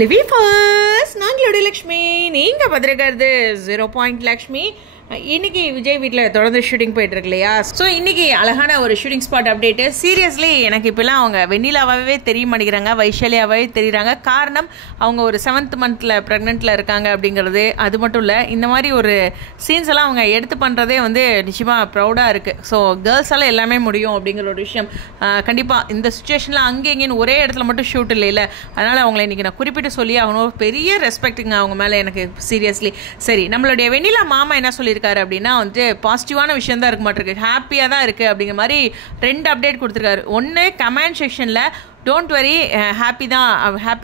Livifers, நாங்களோட Lakshmi. நீங்கள் பதிருக்கிறது 0 லக்ஷ்மி. இன்றைக்கி விஜய் வீட்டில் தொடர்ந்து ஷூட்டிங் போயிட்டுருக்கு இல்லையா? ஸோ இன்றைக்கி அழகான ஒரு ஷூட்டிங் ஸ்பாட் அப்டேட்டு. சீரியஸ்லி எனக்கு இப்போலாம் அவங்க வெண்ணிலாவே தெரிய மாட்டேங்கிறாங்க, வைஷாலியாவே தெரியுறாங்க. காரணம் அவங்க ஒரு 7th மந்தில் ப்ரெக்னென்ட்டில் இருக்காங்க அப்படிங்கிறது. அது மட்டும் இல்லை, இந்த மாதிரி ஒரு சீன்ஸ் எல்லாம் அவங்க எடுத்து பண்ணுறதே வந்து நிச்சயமாக ப்ரௌடாக இருக்குது. ஸோ கேர்ள்ஸால் எல்லாமே முடியும் அப்படிங்கிற ஒரு விஷயம் கண்டிப்பாக இந்த சுச்சுவேஷனில் அங்கே இங்கேன்னு ஒரே இடத்துல மட்டும் ஷூட் இல்லை. அதனால் அவங்கள இன்றைக்கி நான் குறிப்பிட்டு சொல்லி ஆகணும். பெரிய ரெஸ்பெக்ட்டுங்க அவங்க மேலே எனக்கு சீரியஸ்லி. சரி, நம்மளுடைய வெண்ணிலா மாமா என்ன சொல்லியிருக்காரு அப்படின்னா வந்து பாசிட்டிவான விஷயம் தான் இருக்க மாட்டிருக்கு, ஹாப்பியாக தான் இருக்குது அப்படிங்கிற மாதிரி 2 அப்டேட் கொடுத்துருக்காரு. ஒன்று கமெண்ட் செக்ஷனில் டோன்ட் வரி ஹாப்பி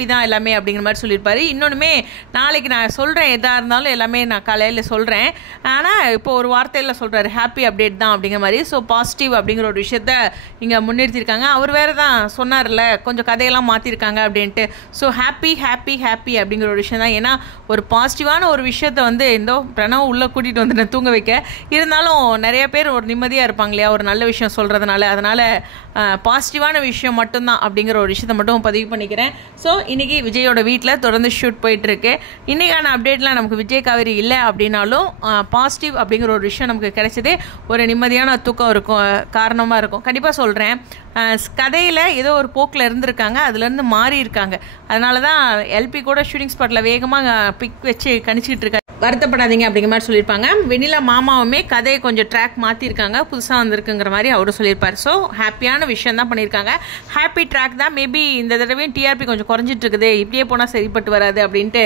தான் எல்லாமே அப்படிங்கிற மாதிரி சொல்லியிருப்பாரு. இன்னொன்றுமே நாளைக்கு நான் சொல்கிறேன், எதாக இருந்தாலும் எல்லாமே நான் காலையில் சொல்கிறேன். ஆனால் இப்போ ஒரு வார்த்தையில் சொல்கிறாரு ஹாப்பி அப்டேட் தான் அப்படிங்கிற மாதிரி. ஸோ பாசிட்டிவ் அப்படிங்கிற ஒரு விஷயத்த இங்கே முன்னிறுத்திருக்காங்க. அவர் வேறு தான் சொன்னார்ல, கொஞ்சம் கதையெல்லாம் மாற்றிருக்காங்க அப்படின்ட்டு. ஸோ ஹாப்பி அப்படிங்கிற ஒரு விஷயம் தான். ஏன்னா ஒரு பாசிட்டிவான ஒரு விஷயத்த வந்து இந்த பிரணவ் உள்ளே கூட்டிகிட்டு வந்து தூங்க வைக்க, இருந்தாலும் நிறைய பேர் ஒரு நிம்மதியாக இருப்பாங்க இல்லையா ஒரு நல்ல விஷயம் சொல்கிறதுனால. அதனால் பாசிட்டிவான விஷயம் மட்டும்தான் அப்படிங்கிற ஒரு விஷயத்தை மட்டும் பதிவு பண்ணிக்கிறேன். ஸோ இன்றைக்கி விஜயோட வீட்டில் தொடர்ந்து ஷூட் போயிட்டுருக்கு. இன்றைக்கான அப்டேட்லாம் நமக்கு விஜய் காவேரி இல்லை அப்படின்னாலும் பாசிட்டிவ் அப்படிங்கிற ஒரு விஷயம் நமக்கு கிடைச்சதே ஒரு நிம்மதியான தூக்கம் இருக்கும், காரணமாக இருக்கும். கண்டிப்பாக சொல்கிறேன், கதையில் ஏதோ ஒரு போக்கில் இருந்திருக்காங்க, அதுலேருந்து மாறி இருக்காங்க. அதனால தான் எல்பி கூட ஷூட்டிங் ஸ்பாட்டில் வேகமாக பிக் வச்சு கணிச்சிக்கிட்டு இருக்காங்க. வருத்தப்படாதீங்க அப்படிங்கிற மாதிரி சொல்லியிருப்பாங்க. வெண்ணிலா மாமாவுமே கதையை கொஞ்சம் ட்ராக் மாற்றிருக்காங்க, புதுசாக வந்திருக்குங்கிற மாதிரி அவரும் சொல்லியிருப்பார். ஸோ ஹாப்பியான விஷயம் தான் பண்ணியிருக்காங்க, ஹாப்பி ட்ராக் தான். மேபி இந்த தடவையும் டிஆர்பி கொஞ்சம் குறைஞ்சிட்டு இருக்குது, இப்படியே போனால் சரிப்பட்டு வராது அப்படின்ட்டு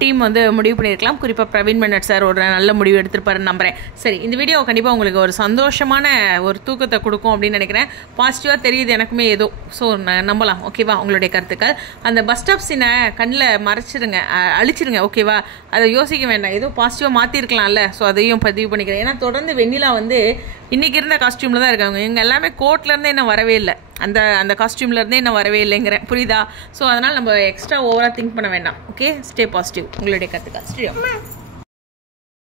டீம் வந்து முடிவு பண்ணியிருக்கலாம். குறிப்பாக பிரவீன் மென்னட் சார் ஒரு நல்ல முடிவு எடுத்திருப்பாருன்னு நம்புகிறேன். சரி, இந்த வீடியோ கண்டிப்பாக உங்களுக்கு ஒரு சந்தோஷமான ஒரு தூக்கத்தை கொடுக்கும் அப்படின்னு நினைக்கிறேன். பாசிட்டிவாக தெரியுது எனக்குமே ஏதோ. ஸோ நம்பலாம். ஓகேவா? உங்களுடைய கருத்துக்கள் அந்த பஸ் ஸ்டாப் சீனை கண்ணில் மறைச்சிருங்க, அழிச்சிருங்க. ஓகேவா? அதை யோசிக்க வேண்டாம், ஏதோ பாசிட்டிவாக மாற்றிருக்கலாம்ல. ஸோ அதையும் பதிவு பண்ணிக்கிறேன். ஏன்னா தொடர்ந்து வெண்ணிலா வந்து இன்றைக்கி இருந்த காஸ்டியூமில் தான் இருக்காங்க. இவங்க எல்லாமே கோட்லேருந்தே இன்னும் வரவே இல்லை, அந்த காஸ்டியூம்லேருந்தே இன்னும் வரவே இல்லைங்கிறேன். புரியுதா? ஸோ அதனால் நம்ம எக்ஸ்ட்ரா ஓவராக திங்க் பண்ண வேண்டாம். Okay, stay positive. உங்களுடைய கருத்துக்கள்.